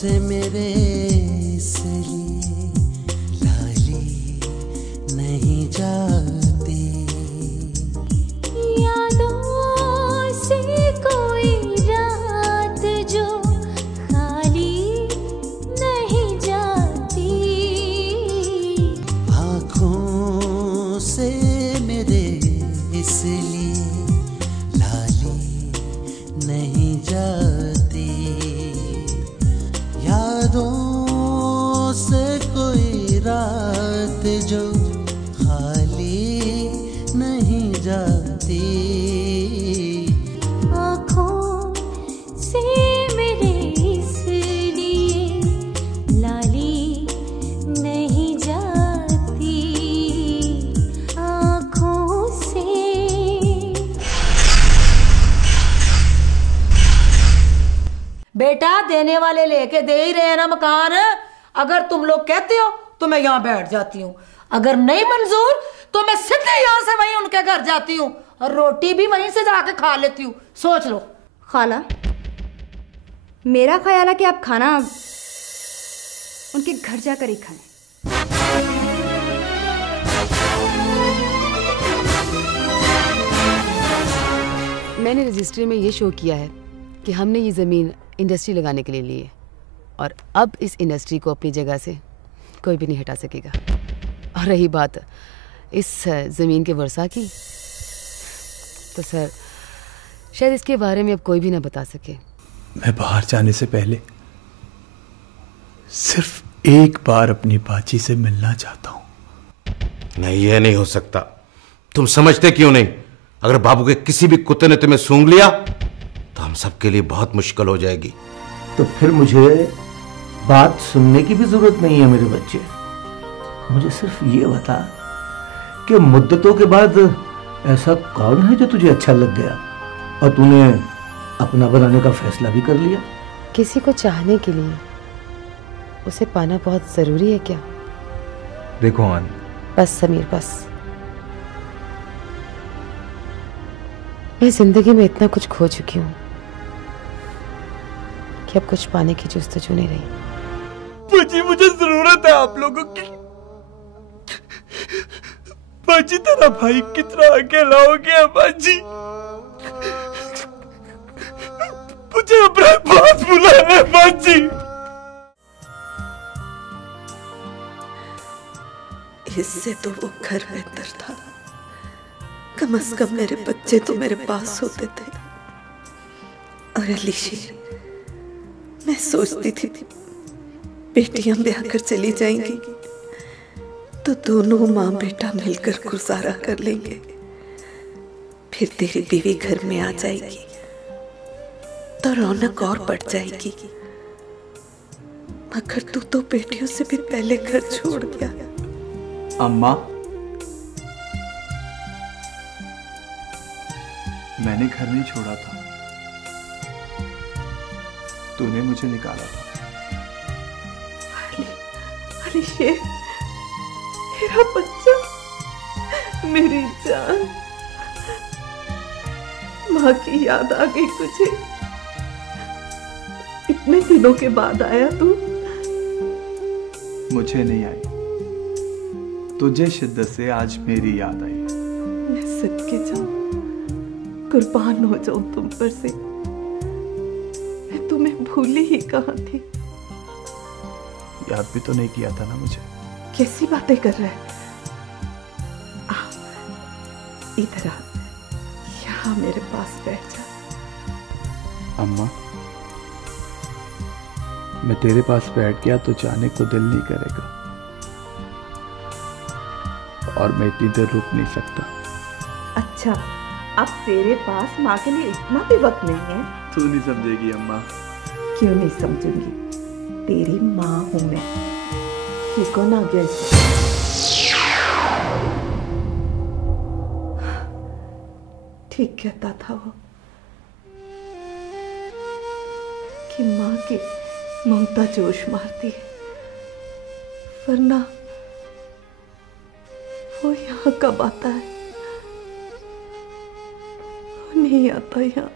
से मेरे इसलिए लाली नहीं जाती, यादों से कोई रात जो खाली नहीं जाती, आँखों से मेरे इसलिए लाली नहीं जाती, यादों से कोई रात जो खाली नहीं जाती, आँखों से मेरे इसलिए लाली नहीं जाती, आँखों से। बेटा देने वाले लेके दे ही रहे हैं ना मकान। अगर तुम लोग कहते हो तो मैं यहाँ बैठ जाती हूँ, अगर नहीं मंजूर तो मैं सीधे यहाँ से वहीं उनके घर जाती हूँ और रोटी भी वहीं से जाके खा लेती हूँ। सोच लो। खाला, मेरा ख्याल है कि आप खाना उनके घर जाकर ही खाएं। मैंने रजिस्ट्री में ये शो किया है कि हमने ये ज़मीन इंडस्ट्री लगाने के लिए ली है और अब इस इंडस्ट्री को अपनी जगह से कोई भी नहीं हटा सकेगा। और रही बात इस ज़मीन के वर्सा की, तो सर शायद इसके बारे में अब कोई भी ना बता सके। मैं बाहर जाने से पहले सिर्फ एक बार अपनी बाची से मिलना चाहता हूँ। नहीं, ये नहीं हो सकता। तुम समझते क्यों नहीं? अगर बाबू के किसी भी कुत्ते ने तुम्हें सूंघ लिया तो हम सबके लिए बहुत मुश्किल हो जाएगी। तो फिर मुझे बात सुनने की भी जरूरत नहीं है मेरे बच्चे। मुझे सिर्फ ये बता कि मुद्दतों के बाद ऐसा कौन है जो तुझे अच्छा लग गया और तूने अपना बनाने का फैसला भी कर लिया। किसी को चाहने के लिए उसे पाना बहुत जरूरी है क्या? देखो आन, बस समीर बस। मैं जिंदगी में इतना कुछ खो चुकी हूँ कि अब कुछ पाने की जुस्तजू नहीं रही। बाजी, मुझे जरूरत है आप लोगों की। बाजी, तेरा भाई कितना अकेला हो गया बाजी। मुझे अपने पास बुलाना है बाजी। इससे तो वो घर बेहतर था। कम से कम मेरे बच्चे तो मेरे पास होते थे। और अलीशेर, मैं सोचती थी बेटियां ब्याह कर चली जाएंगी तो दोनों माँ बेटा मिलकर गुजारा कर लेंगे, फिर तेरी बीवी घर में आ जाएगी तो रौनक और बढ़ जाएगी। मगर तू तो बेटियों से भी पहले घर छोड़ गया। अम्मा, मैंने घर नहीं छोड़ा था, तूने मुझे निकाला था। अलीशेर, मेरा बच्चा, मेरी जान, माँ की याद आ गई तुझे? इतने दिनों के बाद आया तू? मुझे नहीं आई, तुझे शिद्दत से आज मेरी याद आई। मैं सदके जाऊं, कुर्बान हो जाऊं तुम पर से। मैं तुम्हें भूली ही कहाँ थी। याद भी तो नहीं किया था ना मुझे। कैसी बातें कर रहा है? इधर आ, यहाँ मेरे पास बैठ जा। अम्मा, मैं तेरे पास बैठ गया तो जाने को दिल नहीं करेगा और मैं इतनी देर रुक नहीं सकता। अच्छा, अब तेरे पास माँ के लिए इतना भी वक्त नहीं है? तू नहीं समझेगी अम्मा। क्यों नहीं समझूंगी? तेरी माँ हूं मैं। ये कौन आ गया? ठीक कहता था वो कि माँ की ममता जोश मारती है, वरना वो यहाँ कब आता है? वो नहीं आता यहाँ।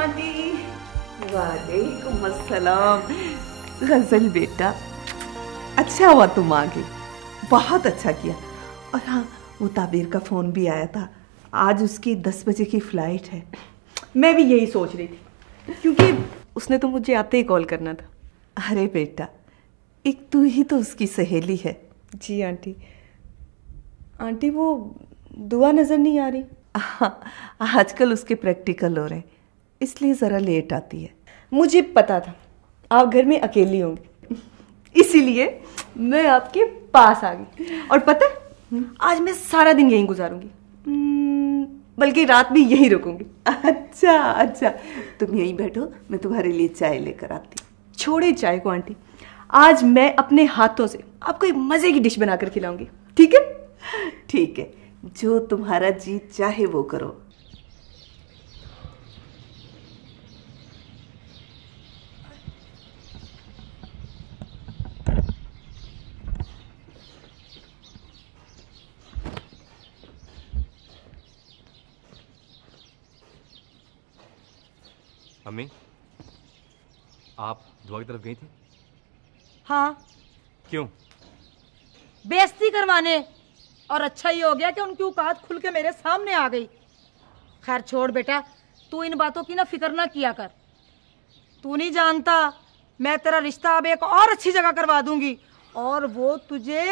आंटी। वालेकुम अस्सलाम। गजल बेटा, अच्छा हुआ तुम आ गई, बहुत अच्छा किया। और हाँ, वो ताबीर का फोन भी आया था, आज उसकी 10 बजे की फ्लाइट है। मैं भी यही सोच रही थी, क्योंकि उसने तो मुझे आते ही कॉल करना था। अरे बेटा, एक तू ही तो उसकी सहेली है। जी आंटी। आंटी वो दुआ नजर नहीं आ रही। आजकल उसके प्रैक्टिकल हो रहे हैं, इसलिए ज़रा लेट आती है। मुझे पता था आप घर में अकेली होंगी, इसीलिए मैं आपके पास आ गई। और पता है, आज मैं सारा दिन यहीं गुजारूंगी, बल्कि रात भी यहीं रुकूंगी। अच्छा अच्छा, तुम यहीं बैठो, मैं तुम्हारे लिए चाय लेकर आती हूँ। छोड़े चाय को आंटी, आज मैं अपने हाथों से आपको एक मजे की डिश बनाकर खिलाऊंगी, ठीक है? ठीक है, जो तुम्हारा जी चाहे वो करो। अम्मी, आप दुआ की तरफ गई थी? हाँ। क्यों? बेइज्जती करवाने। और अच्छा ही हो गया कि उनकी औकात खुल के मेरे सामने आ गई। खैर छोड़ बेटा, तू इन बातों की ना फिक्र ना किया कर। तू नहीं जानता, मैं तेरा रिश्ता अब एक और अच्छी जगह करवा दूंगी, और वो तुझे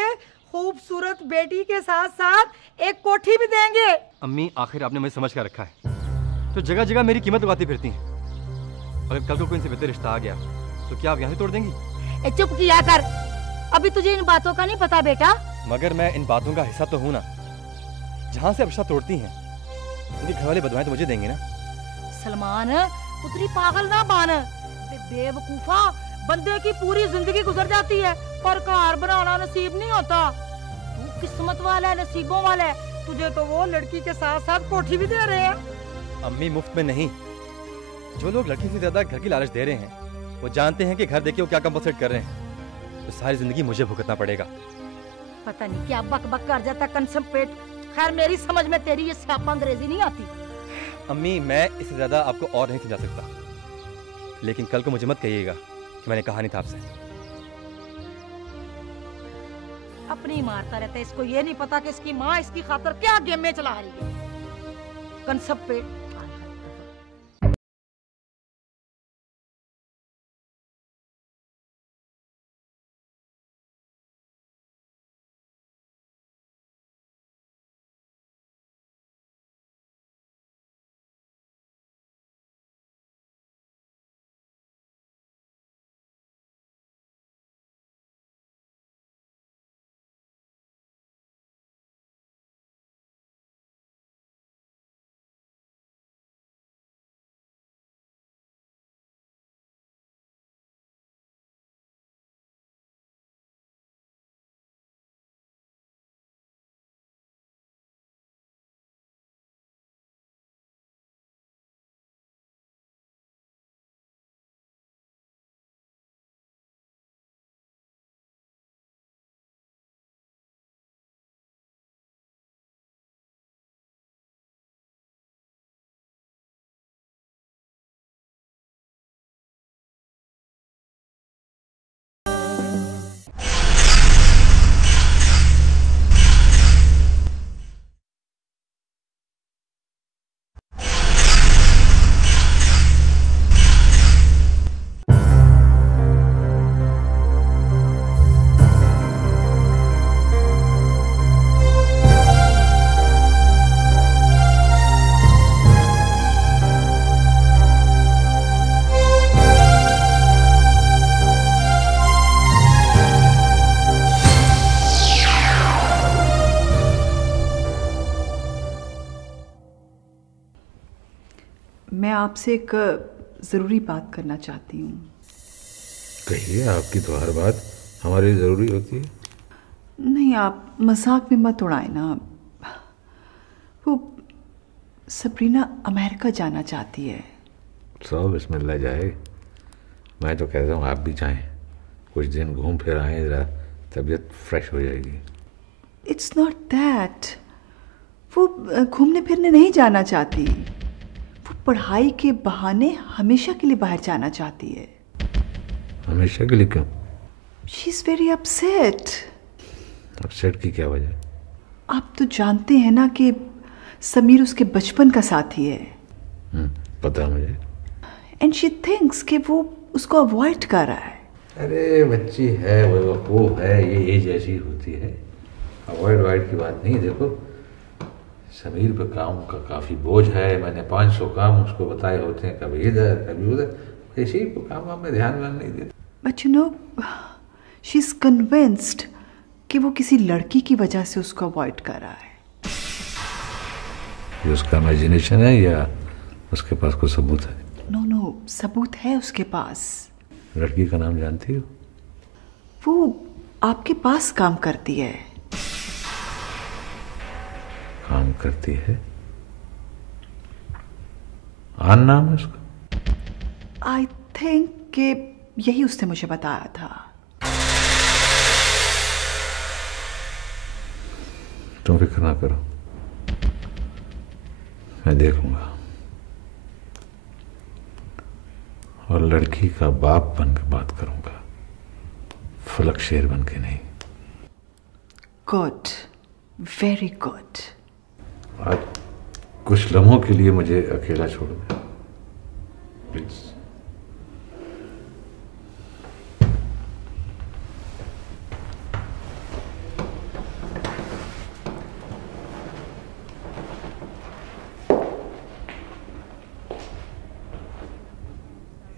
खूबसूरत बेटी के साथ साथ एक कोठी भी देंगे। अम्मी, आखिर आपने मुझे समझ कर रखा है, तो जगह जगह मेरी कीमत लगाती फिरती हैं। अगर कल को कोई इनसे बेहतर रिश्ता आ गया तो क्या आप यहाँ से तोड़ देंगी? चुप किया कर, अभी तुझे इन बातों का नहीं पता बेटा। मगर मैं इन बातों का हिस्सा तो हूँ ना। जहाँ से रिश्ता तोड़ती हैं उनके घर वाले बदवाएं तो मुझे देंगे ना। सलमान, उतनी पागल ना बन। बेवकूफा, बंदे की पूरी जिंदगी गुजर जाती है पर घर बनाना नसीब नहीं होता। तू किस्मत वाला है, नसीबों वाला है, तुझे तो वो लड़की के साथ साथ कोठी भी दे रहे हैं। अम्मी, मुफ्त में नहीं। जो लोग लड़की से ज्यादा घर की लालच दे रहे हैं वो जानते हैं कि घर देके वो क्या कंपनसेट कर रहे हैं, तो सारी जिंदगी मुझे भुगतना पड़ेगा। पता नहीं क्या बक बक कर जाता कंसंट्रेट। खैर मेरी समझ में तेरी ये स्यापा अंग्रेजी नहीं आती। अम्मी, मैं इससे ज्यादा आपको और नहीं समझा सकता, लेकिन कल को मुझे मत कहिएगा कि मैंने कहा नहीं था आपसे। अपनी मारता रहता है, इसको ये नहीं पता कि इसकी माँ इसकी खातर क्या गेम में चला रही है। कंसंट्रेट। मैं आपसे एक ज़रूरी बात करना चाहती हूँ। कहिए, आपकी तो हर बात हमारे लिए ज़रूरी होती है। नहीं, आप मजाक में मत उड़ाए ना। वो सबरीना अमेरिका जाना चाहती है। सब बिस्मिल्लाह जाए। मैं तो कहता हूँ आप भी जाएं, कुछ दिन घूम फिर आए, ज़रा तबीयत फ्रेश हो जाएगी। It's not that. वो घूमने फिरने नहीं जाना चाहती, वो पढ़ाई के बहाने हमेशा के लिए बाहर जाना चाहती है। हमेशा के लिए क्यों? She is very upset. Upset की क्या वजह? आप तो जानते हैं ना कि समीर उसके बचपन का साथी है। पता है मुझे। एंड शी थिंक्स कि वो उसको अवॉइड कर रहा है। अरे बच्ची है, वो है, ये एज ऐसी होती है, अवॉइड की बात नहीं। देखो समीर पे काम का काफ़ी बोझ है, मैंने 500 काम उसको बताए होते हैं, कभी इधर कभी उधर, ऐसे ही काम में ध्यान नहीं देता। But you know she is convinced कि वो किसी लड़की की वजह से उसको अवॉइड कर रहा है। ये उसका इमेजिनेशन है या उसके पास कोई सबूत है? नो, सबूत है उसके पास। लड़की का नाम जानती हो? वो आपके पास काम करती है। काम करती है? आन नाम है उसका? आई थिंक कि यही उसने मुझे बताया था। तुम फिक्र ना करो, मैं देखूंगा, और लड़की का बाप बन के बात करूंगा, फलक शेर बन के नहीं। Good, very good. आज कुछ लम्हों के लिए मुझे अकेला छोड़ दे प्लीज।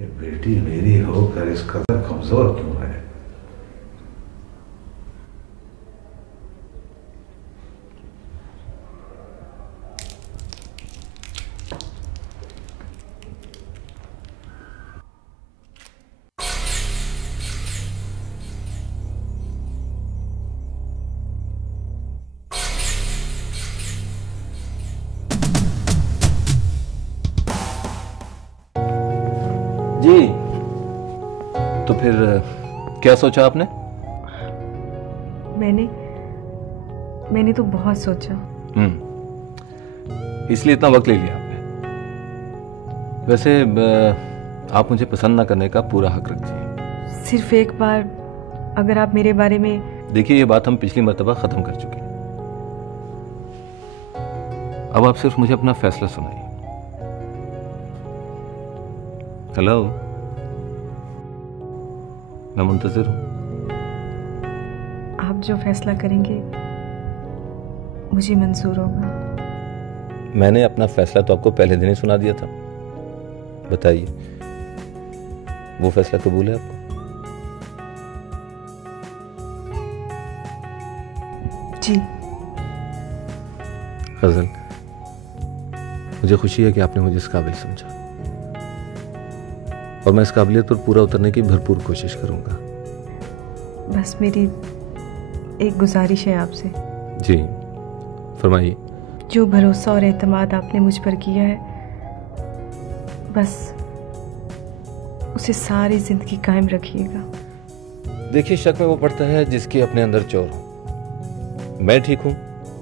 ये बेटी मेरी होकर इस कदर कमजोर क्यों है? जी, तो फिर क्या सोचा आपने? मैंने तो बहुत सोचा। इसलिए इतना वक्त ले लिया आपने। वैसे आप मुझे पसंद ना करने का पूरा हक रखिए। सिर्फ एक बार अगर आप मेरे बारे में। देखिए, ये बात हम पिछली मर्तबा खत्म कर चुके हैं। अब आप सिर्फ मुझे अपना फैसला सुनाइए। हेलो, मैं मुंतजिर हूं। आप जो फैसला करेंगे मुझे मंजूर होगा। मैंने अपना फैसला तो आपको पहले दिन ही सुना दिया था। बताइए, वो फैसला कबूल है आपको? जी। गजल, मुझे खुशी है कि आपने मुझे इस काबिल समझा, और मैं इस काबिलियत पर पूरा उतरने की भरपूर कोशिश करूंगा। बस मेरी एक गुजारिश है आपसे। जी, फरमाइए। जो भरोसा और एतमाद आपने मुझ पर किया है, बस उसे सारी जिंदगी कायम रखिएगा। देखिए, शक में वो पड़ता है जिसके अपने अंदर चोर हो। मैं ठीक हूं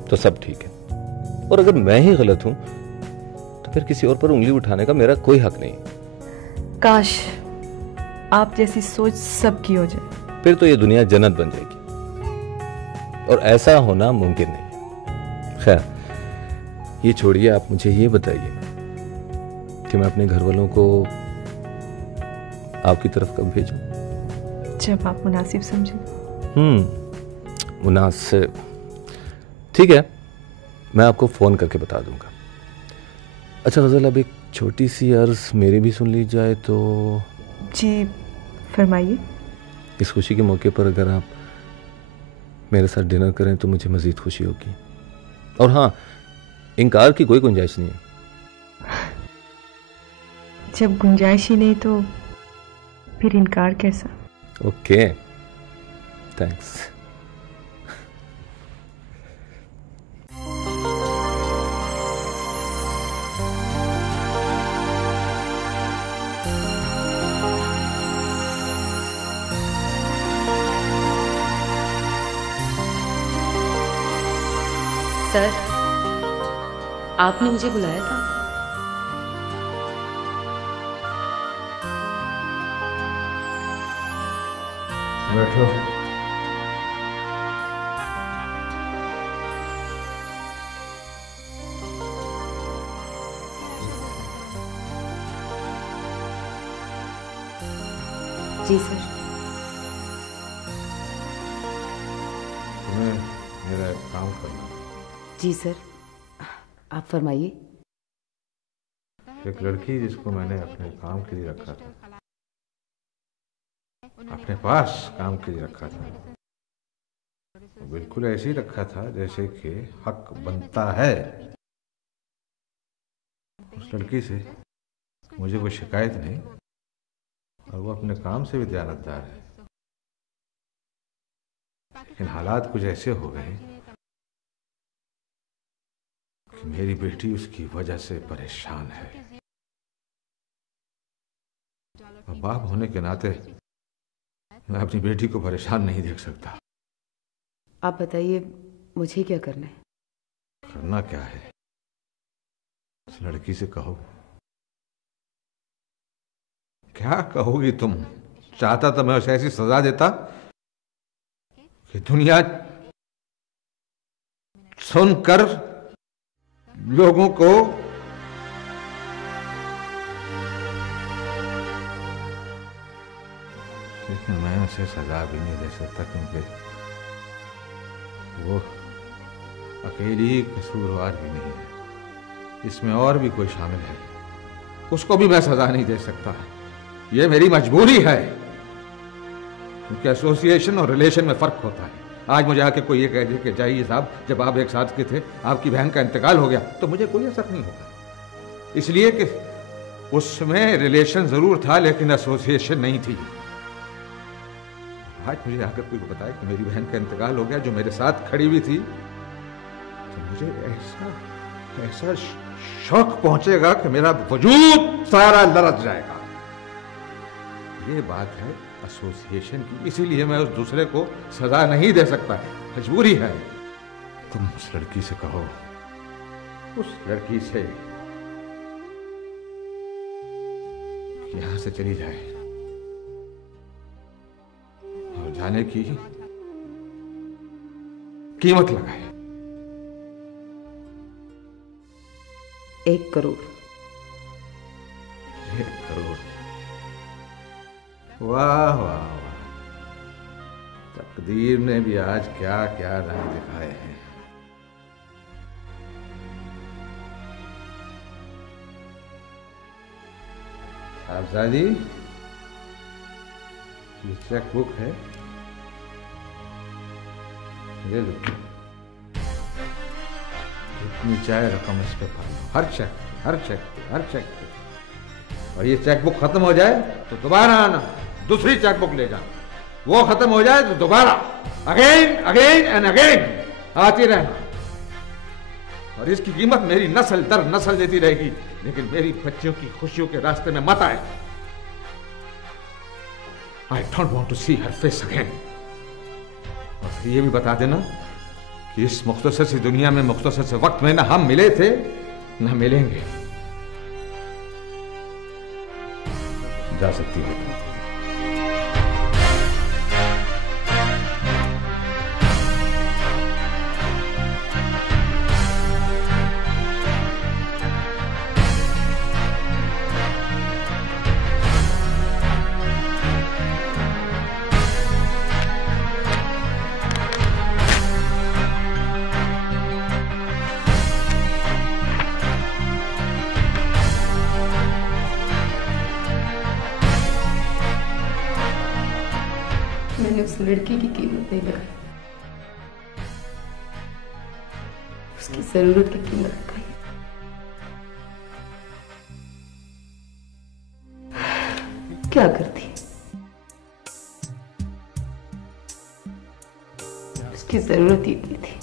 तो सब ठीक है, और अगर मैं ही गलत हूं तो फिर किसी और पर उंगली उठाने का मेरा कोई हक नहीं। काश आप जैसी सोच सबकी हो जाए, फिर तो ये दुनिया जन्नत बन जाएगी, और ऐसा होना मुमकिन नहीं है। खैर, ये छोड़िए, आप मुझे ये बताइए कि मैं अपने घर वालों को आपकी तरफ कब भेजूं? जब आप मुनासिब समझें। मुनासिब, ठीक है, मैं आपको फोन करके बता दूंगा। अच्छा गजल, अब एक छोटी सी अर्ज मेरी भी सुन ली जाए तो? जी, फरमाइए। इस खुशी के मौके पर अगर आप मेरे साथ डिनर करें तो मुझे मजीद खुशी होगी। और हाँ, इनकार की कोई गुंजाइश नहीं है। जब गुंजाइश ही नहीं तो फिर इनकार कैसा? Okay, thanks. सर, आपने मुझे बुलाया था? बैठो। जी सर। तुम्हें मेरा एक काम करना। जी सर, आप फरमाइए। एक लड़की जिसको मैंने अपने काम के लिए रखा था, अपने पास काम के लिए रखा था, वो बिल्कुल ऐसे ही रखा था जैसे कि हक बनता है। उस लड़की से मुझे कोई शिकायत नहीं और वो अपने काम से भी दयानतदार है, लेकिन हालात कुछ ऐसे हो गए कि मेरी बेटी उसकी वजह से परेशान है। और बाप होने के नाते मैं अपनी बेटी को परेशान नहीं देख सकता। आप बताइए मुझे क्या करना है? करना क्या है? उस लड़की से कहो। क्या कहोगी तुम? चाहता तो मैं उसे ऐसी सजा देता कि दुनिया सुनकर लोगों को लेकिन मैं उसे सजा भी नहीं दे सकता क्योंकि वो अकेली कसूरवार भी नहीं है, इसमें और भी कोई शामिल है। उसको भी मैं सजा नहीं दे सकता। ये मेरी मजबूरी है, क्योंकि एसोसिएशन और रिलेशन में फर्क होता है। आज मुझे आके कोई ये कह दे कि जाइए साहब, जब आप एक साथ के थे आपकी बहन का इंतकाल हो गया, तो मुझे कोई असर नहीं होगा, इसलिए कि उसमें रिलेशन जरूर था लेकिन एसोसिएशन नहीं थी। आज मुझे आकर कोई बताए कि मेरी बहन का इंतकाल हो गया जो मेरे साथ खड़ी हुई थी, तो मुझे ऐसा शौक पहुंचेगा कि मेरा वजूद सारा लरज जाएगा। ये बात है एसोसिएशन की, इसीलिए मैं उस दूसरे को सजा नहीं दे सकता, मजबूरी है। तुम उस लड़की से कहो, उस लड़की से यहां से चली जाए और जाने की कीमत लगाए। 1 करोड़। 1 करोड़। वाह वाह वाह, तकदीर ने भी आज क्या क्या रंग दिखाए हैं। साहबजादी, ये चेक बुक है, ये लो। इतनी चाहे रकम इस पे भर लो, हर चेक पे। और ये चेक बुक खत्म हो जाए तो दोबारा आना, दूसरी चेक बुक ले जाना। वो खत्म हो जाए तो दोबारा अगेन एंड अगेन आती रहना। और इसकी कीमत मेरी नस्ल दर नस्ल देती रहेगी, लेकिन मेरी बच्चियों की खुशियों के रास्ते में मत आए। I don't want to see her face again. और फिर ये भी बता देना कि इस मुख्तसर सी दुनिया में मुख्तसर से वक्त में ना हम मिले थे ना मिलेंगे। जा सकती हो। मैंने उस लड़की की कीमत नहीं लगाई, उसकी जरूरत की कीमत लगाई। क्या करती, उसकी जरूरत ही इतनी थी।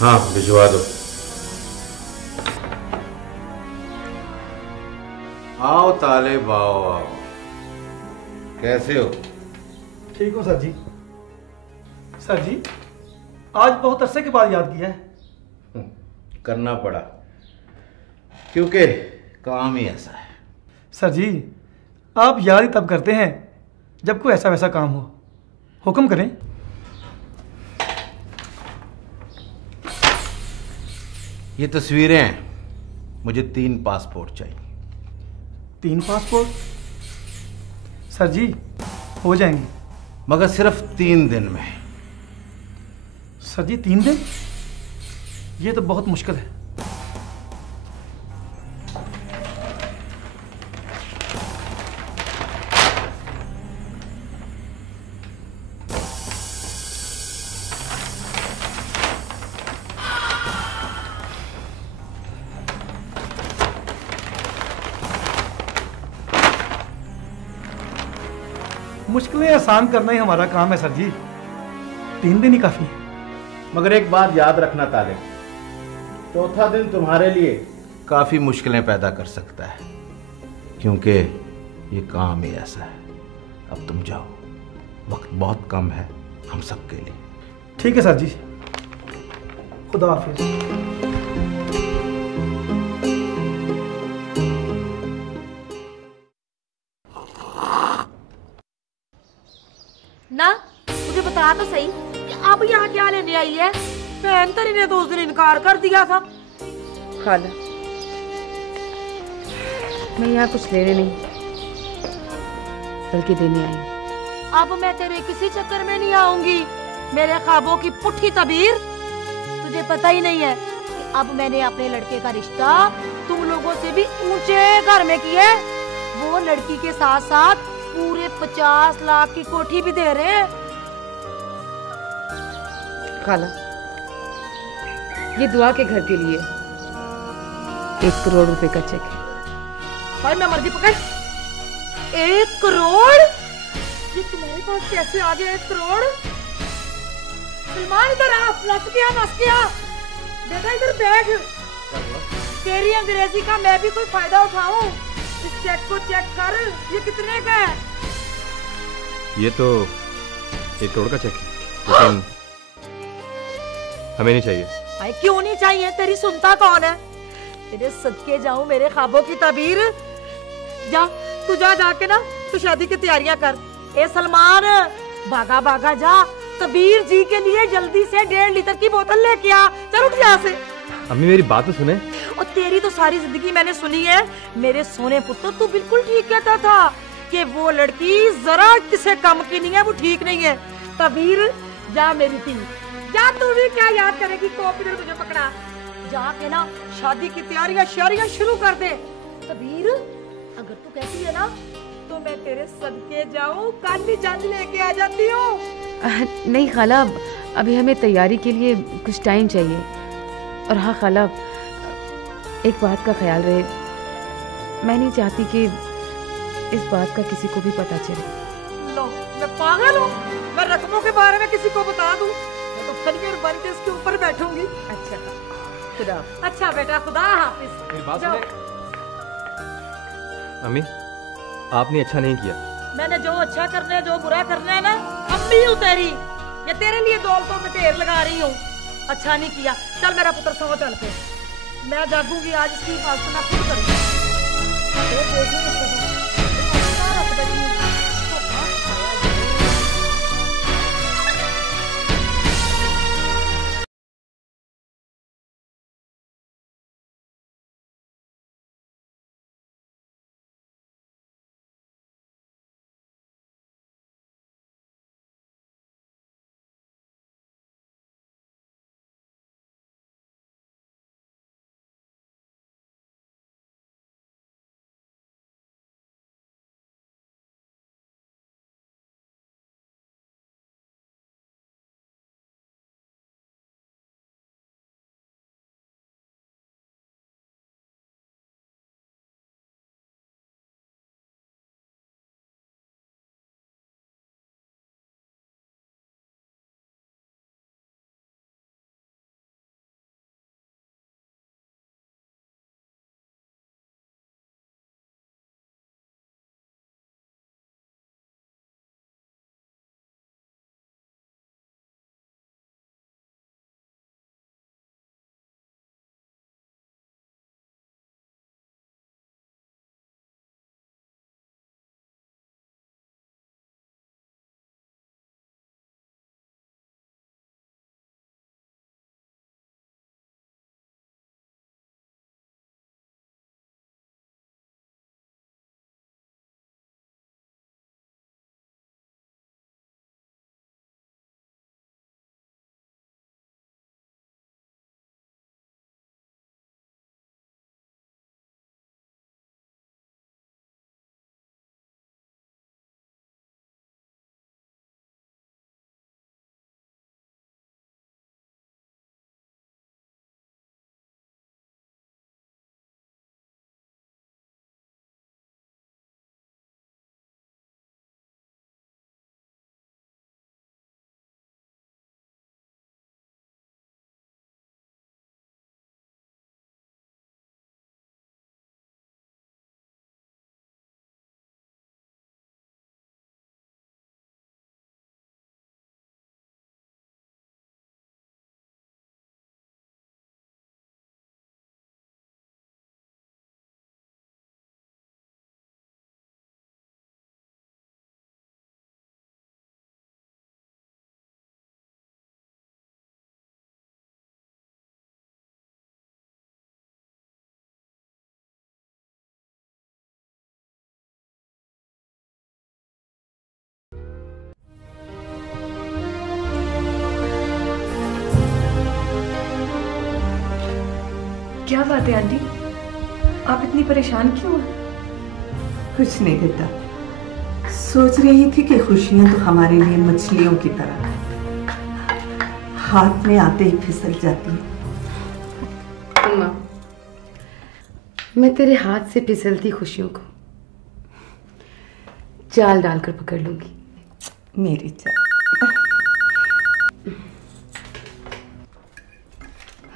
हाँ भिजवा दो। आओ तालिब आओ आओ। कैसे हो? ठीक हो सर जी। सर जी आज बहुत अरसे के बाद याद किया है। करना पड़ा क्योंकि काम ही ऐसा है। सर जी आप याद ही तब करते हैं जब कोई ऐसा वैसा काम हो। हुक्म करें। ये तस्वीरें हैं, मुझे 3 पासपोर्ट चाहिए। 3 पासपोर्ट? सर जी हो जाएंगे, मगर सिर्फ 3 दिन में। सर जी 3 दिन? ये तो बहुत मुश्किल है। मुश्किलें आसान करना ही हमारा काम है सर जी। 3 दिन ही काफी है। मगर एक बात याद रखना तालिब, चौथा दिन तुम्हारे लिए काफी मुश्किलें पैदा कर सकता है, क्योंकि ये काम ही ऐसा है। अब तुम जाओ, वक्त बहुत कम है हम सब के लिए। ठीक है सर जी, खुदा हाफिज। ना मुझे बता तो सही कि अब यहाँ क्या लेने आई है? बहन तरी ने तो उस दिन इनकार कर दिया था। खाला मैं यहाँ कुछ लेने नहीं बल्कि देने आई। अब मैं तेरे किसी चक्कर में नहीं आऊंगी। मेरे ख्वाबों की पुट्ठी तबीर, तुझे पता ही नहीं है कि अब मैंने अपने लड़के का रिश्ता तुम लोगों से भी ऊंचे घर में किया। वो लड़की के साथ साथ पूरे 50 लाख की कोठी भी दे रहे हैं। खाला ये दुआ के घर के लिए 1 करोड़ रुपए का चेक है। भाई मैं मर्जी पकड़। 1 करोड़? ये तुम्हारे पास कैसे आ गया 1 करोड़? सलमान इधर आ, नस गया। बेटा इधर बैठ। तेरी अंग्रेजी का मैं भी कोई फायदा उठाऊं? इस चेक को चेक कर, ये कितने का है? ये तो 1 करोड़ का चेक है, लेकिन हमें नहीं चाहिए। भाई क्यों नहीं चाहिए? तेरी सुनता कौन है? तेरे सदके जाऊं मेरे ख्वाबों की तबीर। जा तू जाके ना तू शादी की तैयारियां कर। ए सलमान भागा भागा जा, कबीर जी के लिए जल्दी से 1.5 लीटर की बोतल लेके आ। चल उठ यहाँ से। अम्मी मेरी बात तो सुने। और तेरी तो सारी जिंदगी मैंने सुनी है मेरे सोने पुत्र। तू बिल्कुल ठीक कहता था कि वो लड़की जरा किसे कम की नहीं है, वो ठीक नहीं है। कबीर जा मेरी थी, जा। तू भी क्या याद करेगी? कॉपी ने मुझे पकड़ा। जाके ना शादी की तैयारियां शुरू कर दे। कबीर अगर तू कहती है ना तो मैं तेरे सदके जाऊं, काली जान लेके आ जाती हूँ। नहीं खाला, अभी हमें तैयारी के लिए कुछ टाइम चाहिए। और हाँ खाला, एक बात का ख्याल रहे, मैं नहीं चाहती कि इस बात का किसी को भी पता चले। लो मैं पागल हूँ? मैं रकमों के बारे में किसी को बता दूँ? मैं तो फरियर बन के इसके ऊपर बैठूंगी। अच्छा खुदा। अच्छा बेटा खुदा हाफिज। मेरी बात सुने। अम्मी आपने अच्छा नहीं किया। मैंने जो अच्छा करना है, जो बुरा करना है ना, अम्मी हूँ तेरी। ये तेरे लिए दौलतों में ढेर लगा रही हूँ। अच्छा नहीं किया। चल मेरा पुत्र सो, चल के मैं जागूंगी आज। इसकी हिफाजत मैं खुद करूंगी। क्या बात है आंटी, आप इतनी परेशान क्यों हैं? कुछ नहीं बेटा, सोच रही थी कि खुशियां तो हमारे लिए मछलियों की तरह है, हाथ में आते ही फिसल जाती है। अम्मा, मैं तेरे हाथ से फिसलती खुशियों को जाल डालकर पकड़ लूंगी। मेरी चाल।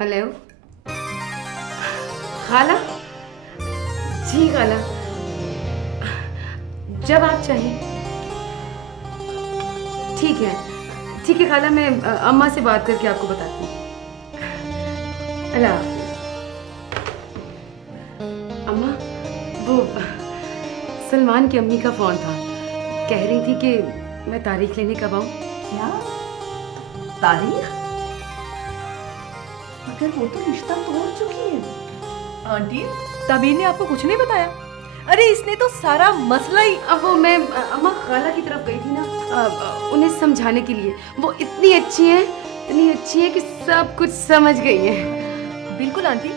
हेलो खाला। जी खाला, जब आप चाहें। ठीक है खाला, मैं अम्मा से बात करके आपको बताती हूँ। अल्लाह हाफ़िज़। अम्मा, वो सलमान की अम्मी का फोन था, कह रही थी कि मैं तारीख लेने कब आऊँ। क्या तारीख? मगर वो तो रिश्ता तोड़ चुकी है। आंटी, ताबीर ने आपको कुछ नहीं बताया? अरे इसने तो सारा मसला ही। अब वो मैं अम्मा खाला की तरफ गई थी ना, उन्हें समझाने के लिए। वो इतनी अच्छी है कि सब कुछ समझ गई है। बिल्कुल आंटी,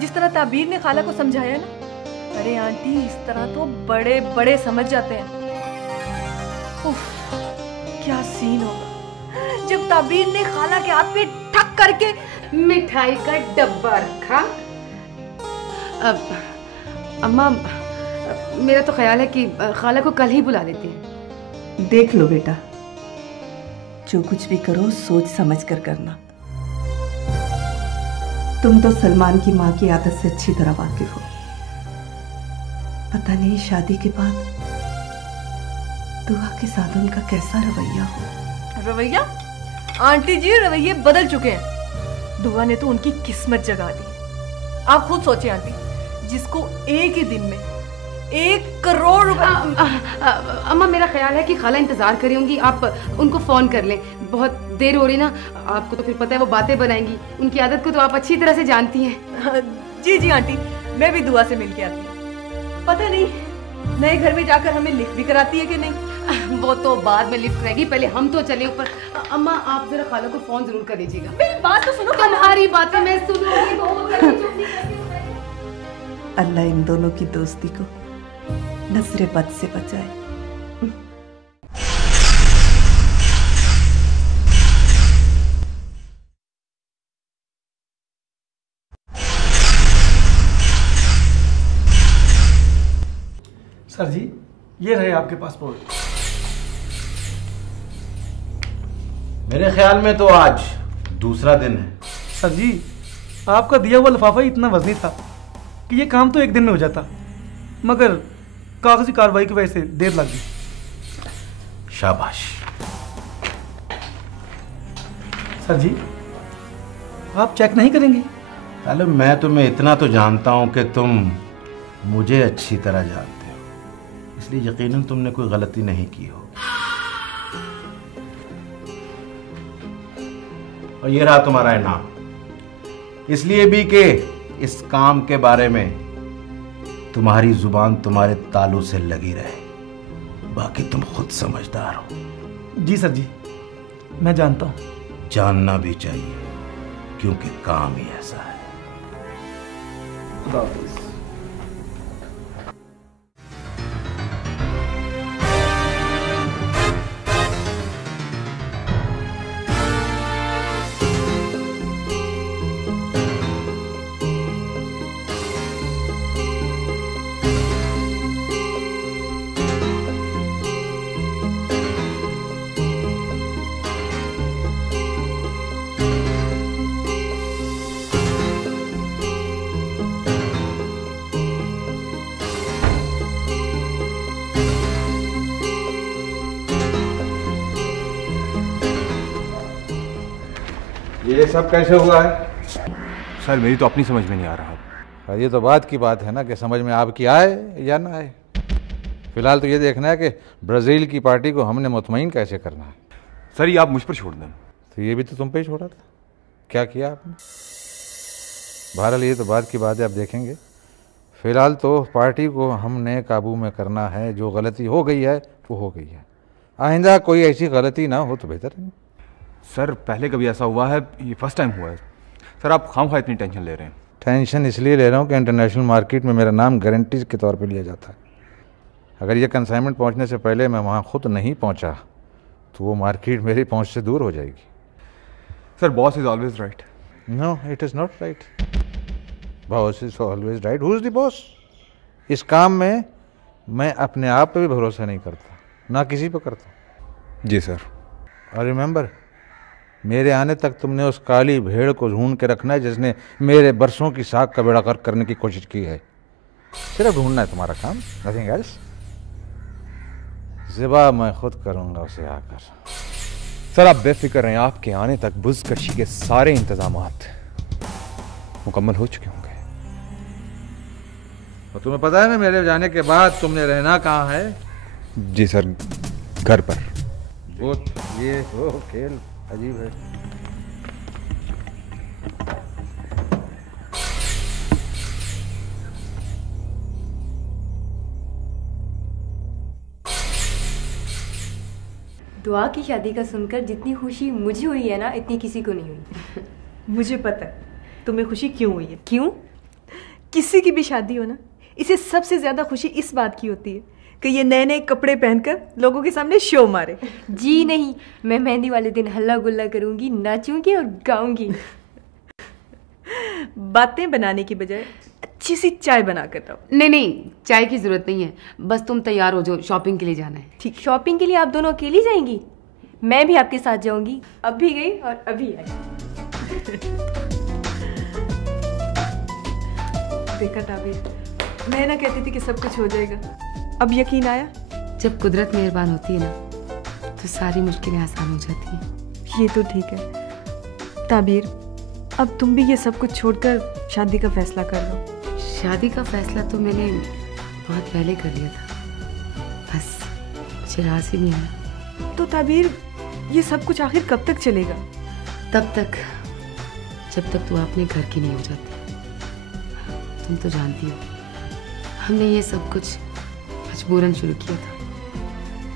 जिस तरह ताबीर ने खाला को समझाया ना, अरे आंटी इस तरह तो बड़े बड़े समझ जाते हैं। उफ, क्या सीन होगा जब ताबीर ने खाला के हाथ पे ठक करके मिठाई का डब्बा रखा। अम्मा, मेरा तो ख्याल है कि खाला को कल ही बुला लेते हैं। देख लो बेटा, जो कुछ भी करो सोच समझ कर करना। तुम तो सलमान की माँ की आदत से अच्छी तरह वाकिफ हो। पता नहीं शादी के बाद दुआ के साथ उनका कैसा रवैया हो। रवैया? आंटी जी, रवैये बदल चुके हैं। दुआ ने तो उनकी किस्मत जगा दी। आप खुद सोचिए आंटी, जिसको एक ही दिन में 1 करोड़ रुपए। अम्मा, मेरा ख्याल है कि खाला इंतजार कर रही होंगी, आप उनको फोन कर लें। बहुत देर हो रही ना, आपको तो फिर पता है वो बातें बनाएंगी। उनकी आदत को तो आप अच्छी तरह से जानती हैं। जी आंटी, मैं भी दुआ से मिलके आती हूँ। पता नहीं नए घर में जाकर हमें लिफ्ट भी कराती है कि नहीं। वो तो बाद में लिफ्ट रहेगी, पहले हम तो चले ऊपर। अम्मा, आप जरा खाला को फोन जरूर कर दीजिएगा। मेरी बात तो सुनो। तुम्हारी बातें मैं सुनूंगी। अल्लाह इन दोनों की दोस्ती को नजरे बद से बचाए। सर जी, ये रहे आपके पासपोर्ट। मेरे ख्याल में तो आज दूसरा दिन है। सर जी, आपका दिया हुआ लिफाफा ही इतना वजनी था कि ये काम तो एक दिन में हो जाता, मगर कागजी कार्रवाई की वजह से देर लग गई। शाबाश। सर जी, आप चेक नहीं करेंगे? अरे मैं तुम्हें इतना तो जानता हूं कि तुम मुझे अच्छी तरह जानते हो, इसलिए यकीनन तुमने कोई गलती नहीं की हो। और ये रहा तुम्हारा इनाम, इसलिए भी कि इस काम के बारे में तुम्हारी जुबान तुम्हारे तालू से लगी रहे। बाकी तुम खुद समझदार हो। जी सर जी, मैं जानता हूं। जानना भी चाहिए, क्योंकि काम ही ऐसा है। खुदा हाफिज़। ये सब कैसे हुआ है? सर, मेरी तो अपनी समझ में नहीं आ रहा। ये तो बात की बात है ना कि समझ में आपकी आए या ना आए। फिलहाल तो ये देखना है कि ब्राज़ील की पार्टी को हमने मुतमईन कैसे करना है। सर, ये आप मुझ पर छोड़ दें। तो ये भी तो तुम पे ही छोड़ा था, क्या किया आपने? बहरहाल ये तो बात की बात है, आप देखेंगे। फिलहाल तो पार्टी को हमने काबू में करना है। जो गलती हो गई है वो हो गई है, आइंदा कोई ऐसी गलती ना हो तो बेहतर है। सर, पहले कभी ऐसा हुआ है? ये फर्स्ट टाइम हुआ है। सर, आप खामखा इतनी टेंशन ले रहे हैं। टेंशन इसलिए ले रहा हूँ कि इंटरनेशनल मार्केट में मेरा नाम गारंटी के तौर पे लिया जाता है। अगर ये कंसाइनमेंट पहुँचने से पहले मैं वहाँ खुद नहीं पहुँचा तो वो मार्केट मेरी पहुँच से दूर हो जाएगी। Sir boss is always right. No, it is not right. Boss is always right. Who is the boss? इस काम में मैं अपने आप पे भी भरोसा नहीं करता, ना किसी पे करता। जी सर। और रिमेंबर, मेरे आने तक तुमने उस काली भेड़ को ढूंढ के रखना है जिसने मेरे बरसों की साख का बेड़ा गर्क करने की कोशिश की है। सिर्फ ढूंढना है तुम्हारा काम, नथिंग एल्स। ज़िबा मैं खुद करूंगा उसे आकर। सर आप बेफिक्र रहें, आपके आने तक बुज़कशी के सारे इंतजामात मुकम्मल हो चुके होंगे। और तुम्हें पता है ना मेरे जाने के बाद तुमने रहना कहाँ है? जी सर, घर पर। वो ये वो खेल अजीब है। दुआ की शादी का सुनकर जितनी खुशी मुझे हुई है ना, इतनी किसी को नहीं हुई। मुझे पता है तुम्हें खुशी क्यों हुई है। क्यों? किसी की भी शादी हो ना, इसे सबसे ज्यादा खुशी इस बात की होती है कि ये नए नए कपड़े पहनकर लोगों के सामने शो मारे। जी नहीं, मैं मेहंदी वाले दिन हल्ला गुल्ला करूंगी, नाचूंगी और गाऊंगी। बातें बनाने की बजाय अच्छी सी चाय बना कर दो। नहीं नहीं, चाय की जरूरत नहीं है, बस तुम तैयार हो जाओ, शॉपिंग के लिए जाना है। ठीक, शॉपिंग के लिए आप दोनों अकेली जाएंगी? मैं भी आपके साथ जाऊंगी। अभी गई और अभी आई। देखा ताबीर, मैं ना कहती थी कि सब कुछ हो जाएगा, अब यकीन आया। जब कुदरत मेहरबान होती है ना तो सारी मुश्किलें आसान हो जाती हैं। ये तो ठीक है ताबीर, अब तुम भी ये सब कुछ छोड़कर शादी का फैसला कर लो। शादी का फैसला तो मैंने बहुत पहले कर लिया था, बस मुझे राज ही नहीं आया। तो ताबीर, ये सब कुछ आखिर कब तक चलेगा? तब तक जब तक तू अपने घर की नहीं हो जाती। तुम तो जानती हो हमने ये सब कुछ मजबूरन शुरू किया था।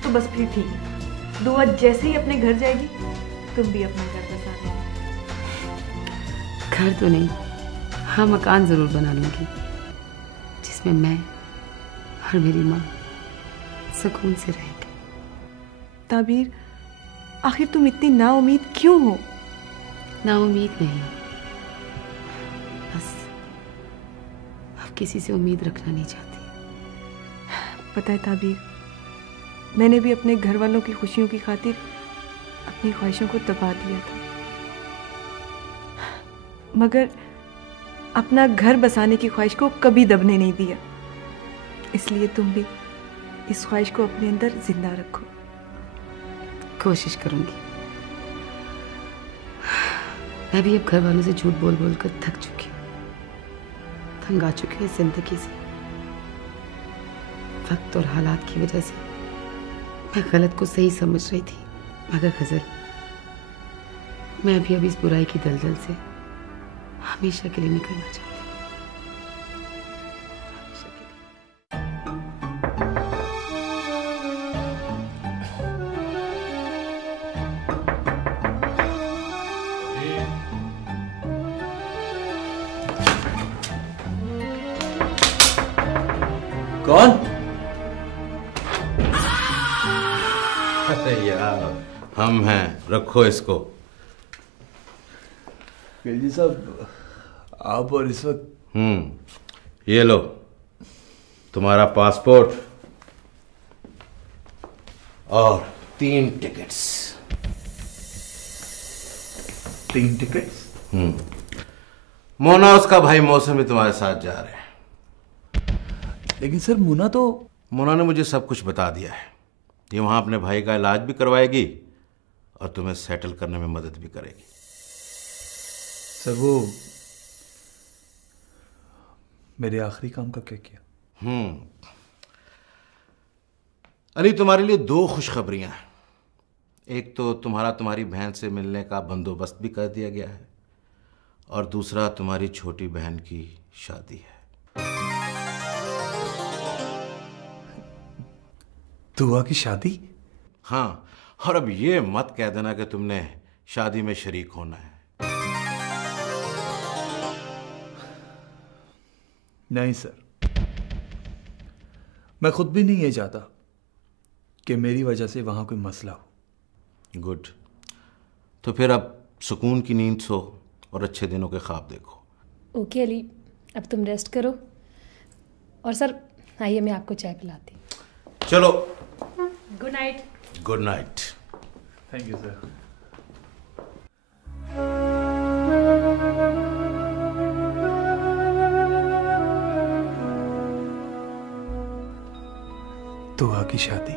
तो बस फिर ठीक है, दुआ जैसे ही अपने घर जाएगी तुम भी अपना घर बसा लेना। घर तो नहीं, हाँ मकान जरूर बना लूंगी जिसमें मैं और मेरी माँ सुकून से रहेंगे। ताबीर, आखिर तुम इतनी नाउम्मीद क्यों हो? नाउम्मीद नहीं, बस अब किसी से उम्मीद रखना नहीं चाहती। पता है ताबीर, मैंने भी अपने घर वालों की खुशियों की खातिर अपनी ख्वाहिशों को दबा दिया था, मगर अपना घर बसाने की ख्वाहिश को कभी दबने नहीं दिया। इसलिए तुम भी इस ख्वाहिश को अपने अंदर जिंदा रखो। कोशिश करूंगी। मैं भी अब घर वालों से झूठ बोल बोल कर थक चुकी हूँ, तंग आ चुकी हूँ इस जिंदगी से। वक्त और हालात की वजह से मैं गलत को सही समझ रही थी, मगर गजल, मैं भी अब इस बुराई की दलदल से हमेशा के लिए निकलना चाहती हूँ। कौन? अरे यार, हम हैं, रखो इसको। जी साहब, आप और इस वक्त। ये लो तुम्हारा पासपोर्ट और 3 टिकट्स। 3 टिकट्स? मोना उसका भाई मौसम भी तुम्हारे साथ जा रहे हैं। लेकिन सर मोना ने मुझे सब कुछ बता दिया है। ये वहां अपने भाई का इलाज भी करवाएगी और तुम्हें सेटल करने में मदद भी करेगी। सर वो मेरे आखिरी काम का क्या किया? अली, तुम्हारे लिए 2 खुशखबरियां हैं। एक तो तुम्हारी बहन से मिलने का बंदोबस्त भी कर दिया गया है, और दूसरा तुम्हारी छोटी बहन की शादी है। दुआ की शादी? हाँ, और अब ये मत कह देना कि तुमने शादी में शरीक होना है। नहीं सर, मैं खुद भी नहीं ये चाहता कि मेरी वजह से वहां कोई मसला हो। गुड। तो फिर अब सुकून की नींद सो और अच्छे दिनों के ख्वाब देखो। ओके अली, अब तुम रेस्ट करो। और सर आइए, मैं आपको चाय पिलाती हूँ। चलो, good night. Good night. Thank you sir. दुआ की शादी,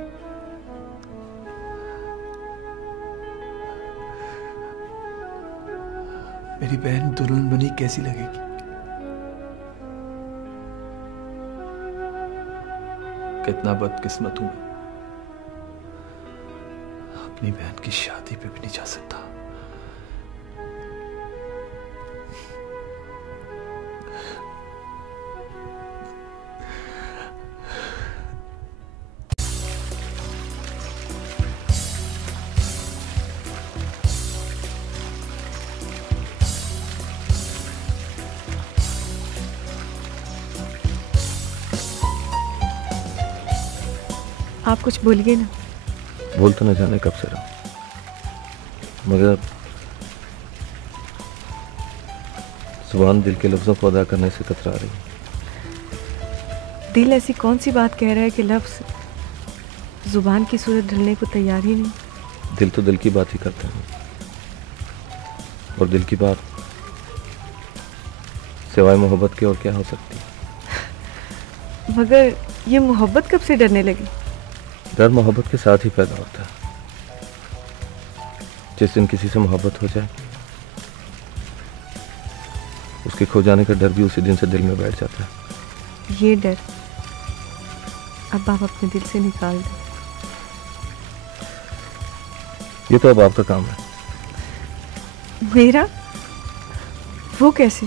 मेरी बहन दुल्हन बनी कैसी लगेगी? कितना बदकिस्मत हूं मैं, अपनी बहन की शादी पे भी नहीं जा सकता। आप कुछ बोलिए ना। बोल तो न जाने कब से रहा, मगर जुबान दिल के लफ्ज़ों को अदा करने से कतरा रही। दिल ऐसी कौन सी बात कह रहा है कि लफ्ज़ जुबान की सूरत ढलने को तैयार ही नहीं। दिल तो दिल की बात ही करता है, और दिल की बात सिवाय मोहब्बत के और क्या हो सकती है। मगर ये मोहब्बत कब से डरने लगी? डर मोहब्बत के साथ ही पैदा होता है। जिस दिन किसी से मोहब्बत हो जाए, उसके खो जाने का डर भी उसी दिन से दिल में बैठ जाता है। ये डर अब आप अपने दिल से निकाल दें। ये तो अब आपका काम है। मेरा? वो कैसे?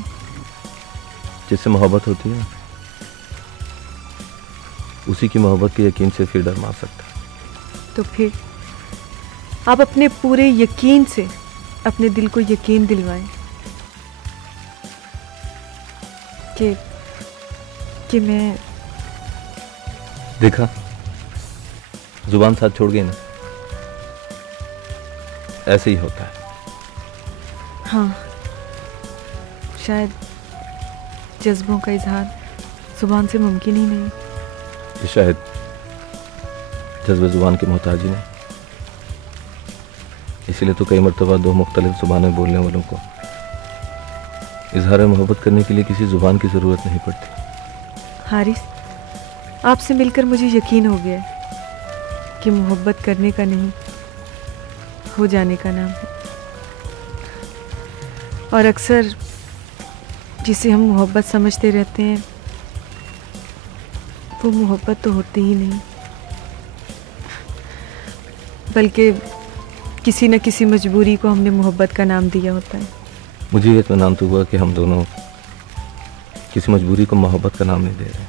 जिससे मोहब्बत होती है, उसी की मोहब्बत के यकीन से फिर डर मार सकता है। तो फिर आप अपने पूरे यकीन से अपने दिल को यकीन दिलवाएं कि मैं। देखा, जुबान साथ छोड़ गई ना, ऐसे ही होता है। हाँ, शायद जज्बों का इजहार जुबान से मुमकिन ही नहीं। ये शायद जज्बे जुबान की मोहताज ही नहीं, इसीलिए तो कई मरतबा दो मुख्तलिफ जुबानें बोलने वालों को इजहार मोहब्बत करने के लिए किसी जुबान की ज़रूरत नहीं पड़ती। हारिस, आपसे मिलकर मुझे यकीन हो गया है कि मोहब्बत करने का नहीं, हो जाने का नाम है। और अक्सर जिसे हम मोहब्बत समझते रहते हैं, वो मोहब्बत तो होती ही नहीं, बल्कि किसी न किसी मजबूरी को हमने मोहब्बत का नाम दिया होता है। मुझे ये इत्मीनान तो हुआ कि हम दोनों किसी मजबूरी को मोहब्बत का नाम नहीं दे रहे,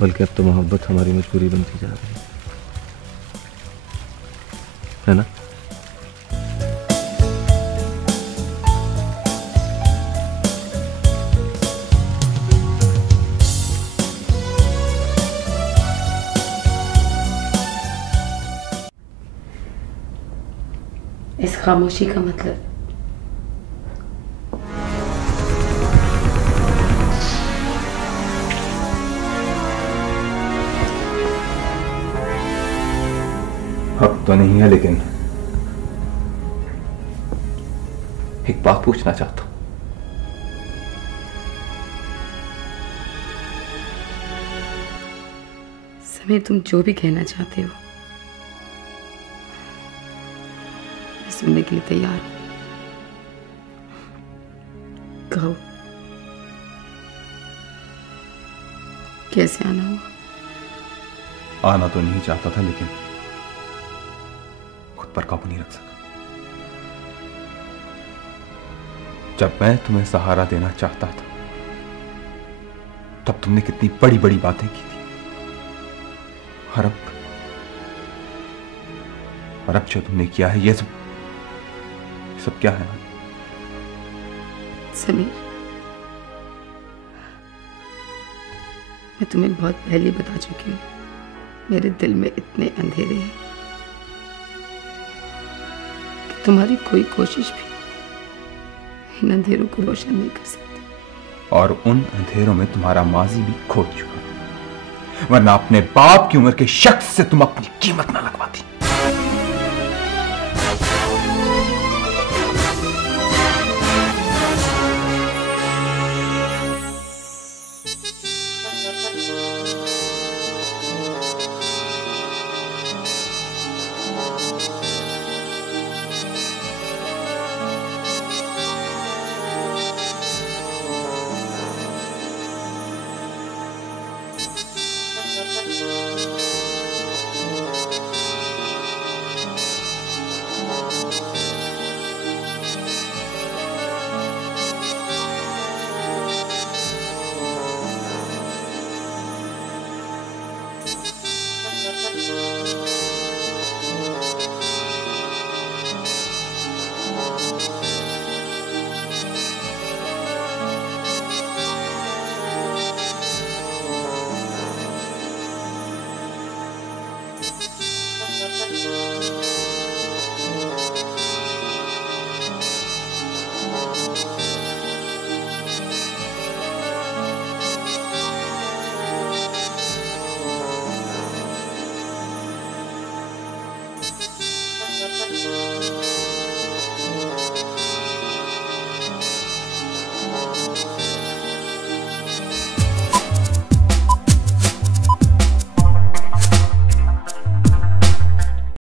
बल्कि अब तो मोहब्बत हमारी मजबूरी बनती जा रही है ना? इस खामोशी का मतलब हक तो नहीं है, लेकिन एक बात पूछना चाहता हूं। समीर, तुम जो भी कहना चाहते हो मैं सुनने के लिए तैयार हूं। कहो, कैसे आना हुआ? आना तो नहीं चाहता था, लेकिन खुद पर काबू नहीं रख सका। जब मैं तुम्हें सहारा देना चाहता था, तब तुमने कितनी बड़ी बड़ी बातें की थी। और अब जो तुमने किया है, ये सब क्या है? समीर, मैं तुम्हें बहुत पहले बता चुकी हूँ, मेरे दिल में इतने अंधेरे हैं कि तुम्हारी कोई कोशिश भी इन अंधेरों को रोशन नहीं कर सकती। और उन अंधेरों में तुम्हारा माजी भी खो चुका, वरना अपने बाप की उम्र के शख्स से तुम अपनी कीमत ना लगवाती।